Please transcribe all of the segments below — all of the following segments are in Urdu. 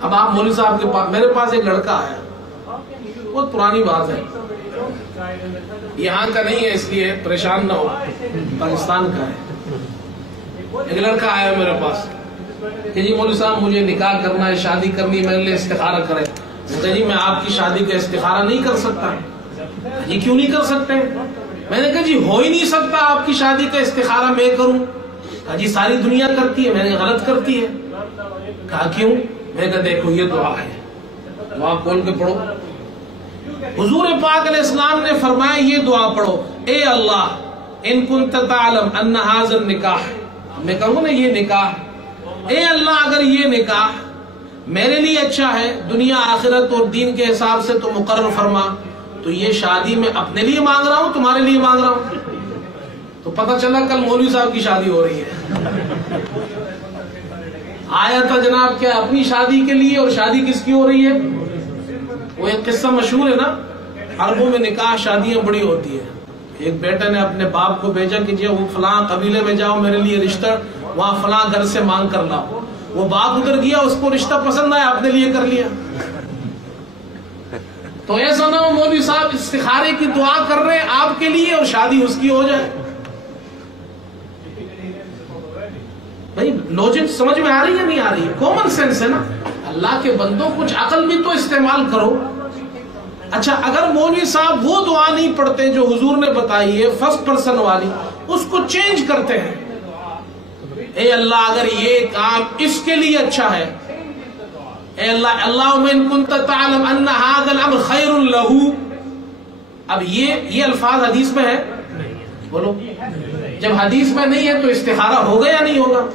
اب آپ مولوی صاحب کے پاس، میرے پاس ایک لڑکا آیا، بہت پرانی بات ہے، یہاں کا نہیں ہے اس لیے پریشان نہ ہو، پاکستان کا ہے۔ ایک لڑکا آیا میرے پاس کہ جی مولوی صاحب مجھے نکاح کرنا ہے، شادی کرنی ہے، میرے لیے استخارہ کرے۔ جی میں آپ کی شادی کا استخارہ نہیں کر سکتا۔ جی کیوں نہیں کر سکتے؟ میں نے کہا جی ہو ہی نہیں سکتا آپ کی شادی کا استخارہ میں کروں۔ کہا جی ساری دنیا کرتی ہے۔ میں نے غلط کرتی ہے۔ کہا کیوں؟ میں نے کہا دیکھو یہ دعا ہے، دعا کھول کے پڑھو۔ حضور پاک علیہ السلام نے فرمایا یہ دعا پڑھو، اے اللہ ان کنت تعلم ان ھذا النکاح، میں کہوں نا یہ نکاح، اے اللہ اگر یہ نکاح میرے لیے اچھا ہے، دنیا آخرت اور دین کے حساب سے تو مقرر فرما، تو یہ شادی میں اپنے لیے مانگ رہا ہوں، تمہارے لیے مانگ رہا ہوں۔ تو پتہ چلا کل مولوی صاحب کی شادی ہو رہی ہے۔ آیا تھا جناب کیا اپنی شادی کے لیے، اور شادی کس کی ہو رہی ہے؟ وہ ایک قصہ مشہور ہے نا، عربوں میں نکاح شادیاں بڑی ہوتی ہیں۔ ایک بیٹے نے اپنے باپ کو بھیجا کہ جی وہ فلاں قبیلے میں جاؤ، میرے لیے رشتہ وہاں فلاں گھر سے مانگ کر لاؤ۔ وہ باپ ادھر گیا، اس کو رشتہ پسند آیا، اپنے لیے کر لیا۔ تو ایسا نہ ہو مولوی صاحب استخارے کی دعا کر رہے ہیں آپ کے لیے اور شادی اس کی ہو جائے۔ بھائی لوجک سمجھ میں آ رہی ہے نہیں آ رہی ہے؟ کامن سینس ہے نا۔ اللہ کے بندوں کچھ عقل بھی تو استعمال کرو۔ اچھا اگر مولوی صاحب وہ دعا نہیں پڑھتے جو حضور نے بتائی ہے فرسٹ پرسن والی، اس کو چینج کرتے ہیں، اے اللہ اگر یہ کام اس کے لیے اچھا ہے، اے اللہ اللہم ان کنت تعلم ان ھذا الامر خیر لہ۔ اب یہ الفاظ حدیث میں ہے؟ بولو، جب حدیث میں نہیں ہے تو استخارہ ہوگا یا نہیں ہوگا؟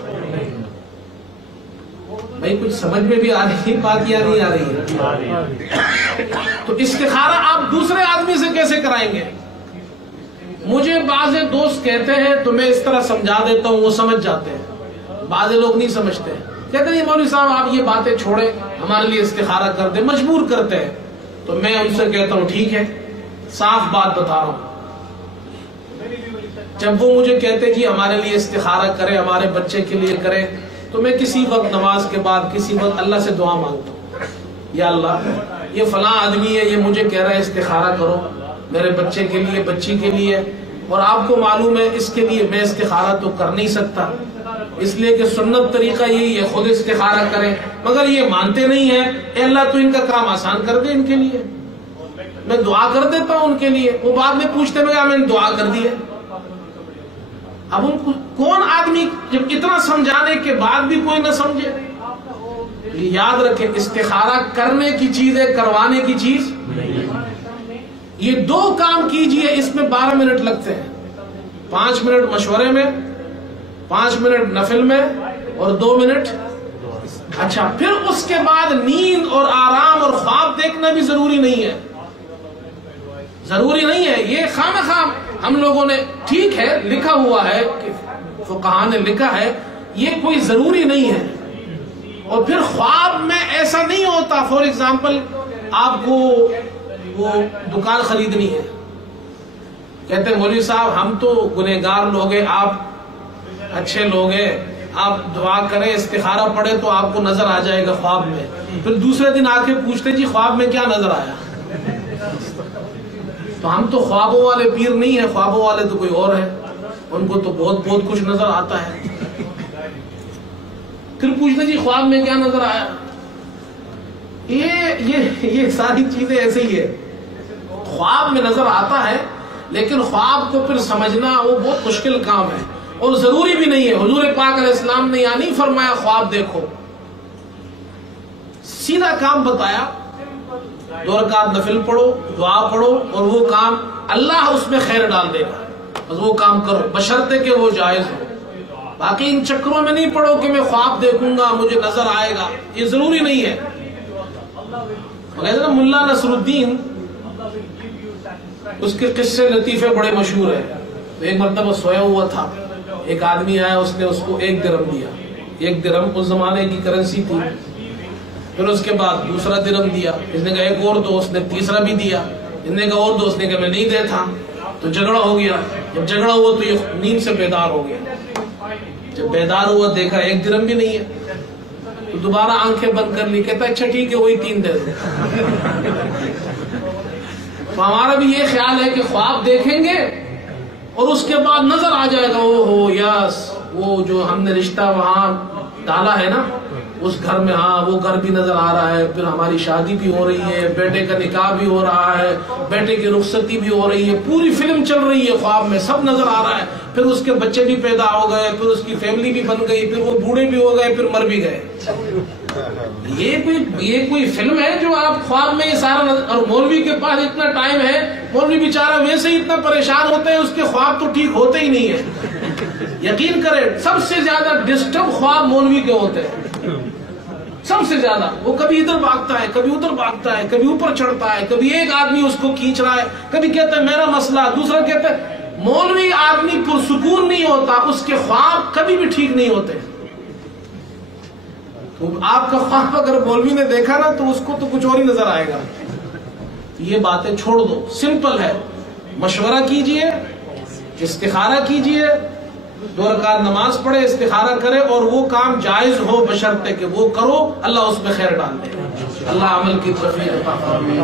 بھائی کچھ سمجھ میں بھی آ رہی بات یا نہیں آ رہی ہے؟ تو استخارہ آپ دوسرے آدمی سے کیسے کرائیں گے؟ مجھے بعض دوست کہتے ہیں تو میں اس طرح سمجھا دیتا ہوں، وہ سمجھ جاتے ہیں، بعض لوگ نہیں سمجھتے، کہتے ہیں مولوی صاحب آپ یہ باتیں چھوڑیں، ہمارے لیے استخارہ کر دیں، مجبور کرتے ہیں۔ تو میں ان سے کہتا ہوں ٹھیک ہے، صاف بات بتا رہا ہوں، جب وہ مجھے کہتے جی ہمارے لیے استخارہ کرے، ہمارے بچے کے لیے کرے، تو میں کسی وقت نماز کے بعد کسی وقت اللہ سے دعا مانگتا ہوں، یا اللہ یہ فلاں آدمی ہے، یہ مجھے کہہ رہا ہے استخارہ کرو میرے بچے کے لیے، بچی کے لیے، اور آپ کو معلوم ہے اس کے لیے میں استخارہ تو کر نہیں سکتا، اس لیے کہ سنت طریقہ یہی ہے خود استخارہ کریں، مگر یہ مانتے نہیں ہیں، اے اللہ تو ان کا کام آسان کر دے ان کے لیے، میں دعا کر دیتا ہوں ان کے لیے۔ وہ بعد میں پوچھتے ہیں میں نے دعا کر دی ہے۔ اب ان کو کون آدمی جب اتنا سمجھانے کے بعد بھی کوئی نہ سمجھے؟ یاد رکھیں استخارہ کرنے کی چیز ہے، کروانے کی چیز۔ یہ دو کام کیجئے، اس میں 12 منٹ لگتے ہیں، 5 منٹ مشورے میں، 5 منٹ نفل میں، اور 2 منٹ۔ اچھا پھر اس کے بعد نیند اور آرام اور خواب دیکھنا بھی ضروری نہیں ہے، ضروری نہیں ہے۔ یہ خام ہم لوگوں نے، ٹھیک ہے لکھا ہوا ہے، فقہاء نے لکھا ہے، یہ کوئی ضروری نہیں ہے۔ اور پھر خواب میں ایسا نہیں ہوتا، فور ایگزامپل آپ کو وہ دکان خریدنی ہے، کہتے ہیں مولوی صاحب ہم تو گنہگار لوگ ہیں، آپ اچھے لوگ ہیں، آپ دعا کریں استخارہ پڑھے تو آپ کو نظر آ جائے گا خواب میں۔ پھر دوسرے دن آ کے پوچھتے جی خواب میں کیا نظر آیا؟ تو ہم تو خوابوں والے پیر نہیں ہیں، خوابوں والے تو کوئی اور ہے، ان کو تو بہت کچھ نظر آتا ہے۔ پھر پوچھتے جی خواب میں کیا نظر آیا؟ یہ ساری چیزیں ایسے ہی ہے، خواب میں نظر آتا ہے، لیکن خواب کو پھر سمجھنا وہ بہت مشکل کام ہے، اور ضروری بھی نہیں ہے۔ حضور پاک علیہ السلام نے یعنی فرمایا خواب دیکھو، سیدھا کام بتایا، 2 رکعت نفل پڑھو، دعا پڑھو، اور وہ کام اللہ اس میں خیر ڈال دے گا، بس وہ کام کرو بشرطے کہ وہ جائز ہو۔ باقی ان چکروں میں نہیں پڑھو کہ میں خواب دیکھوں گا مجھے نظر آئے گا، یہ ضروری نہیں ہے۔ ملا نصر الدین، اس کے قصے لطیفے بڑے مشہور ہیں۔ ایک مرتبہ سویا ہوا تھا، ایک آدمی آیا، اس نے اس کو 1 درہم دیا، 1 درہم اس زمانے کی کرنسی تھی۔ پھر اس کے بعد دوسرا درہم دیا، اس نے کہا ایک اور دو، اس نے تیسرا بھی دیا، اس نے کہا اور دو، اس نے کہا میں نہیں دیتا۔ تو جھگڑا ہو گیا، جب جھگڑا ہوا تو یہ نیند سے بیدار ہو گیا، جب بیدار ہوا دیکھا 1 درہم بھی نہیں ہے، تو دوبارہ آنکھیں بند کر لی, کہتا ہے اچھا ٹھیک ہے وہی 3 دے دو. تو ہمارا بھی یہ خیال ہے کہ خواب دیکھیں گے اور اس کے بعد نظر آ جائے گا او ہو یس وہ جو ہم نے رشتہ وہاں ڈالا ہے نا اس گھر میں, ہاں وہ گھر بھی نظر آ رہا ہے, پھر ہماری شادی بھی ہو رہی ہے, بیٹے کا نکاح بھی ہو رہا ہے, بیٹے کی رخصتی بھی ہو رہی ہے, پوری فلم چل رہی ہے خواب میں, سب نظر آ رہا ہے. پھر اس کے بچے بھی پیدا ہو گئے, پھر اس کی فیملی بھی بن گئی, پھر وہ بوڑھے بھی ہو گئے, پھر مر بھی گئے. یہ کوئی فلم ہے جو آپ خواب میں یہ سارا اور مولوی کے پاس اتنا ٹائم ہے, مولوی بیچارہ ویسے ہی اتنا پریشان ہوتے ہیں, اس کے خواب تو ٹھیک ہوتے ہی نہیں ہے. یقین کریں سب سے زیادہ ڈسٹرب خواب مولوی کے ہوتے ہیں, سب سے زیادہ. وہ کبھی ادھر بھاگتا ہے, کبھی ادھر بھاگتا ہے, کبھی اوپر چڑھتا ہے, کبھی ایک آدمی اس کو کھینچ رہا ہے, کبھی کہتا ہے میرا مسئلہ, دوسرا کہتا ہے. مولوی آدمی پرسکون نہیں ہوتا, اس کے خواب کبھی بھی ٹھیک نہیں ہوتے. تو آپ کا خواب اگر مولوی نے دیکھا نا تو اس کو تو کچھ اور ہی نظر آئے گا. یہ باتیں چھوڑ دو, سمپل ہے. مشورہ کیجئے, استخارہ کیجئے, 2 رکعت نماز پڑھے, استخارہ کرے, اور وہ کام جائز ہو بشرطے کہ وہ کرو, اللہ اس میں خیر ڈال دے. اللہ عمل کی توفیق عطا فرمائے.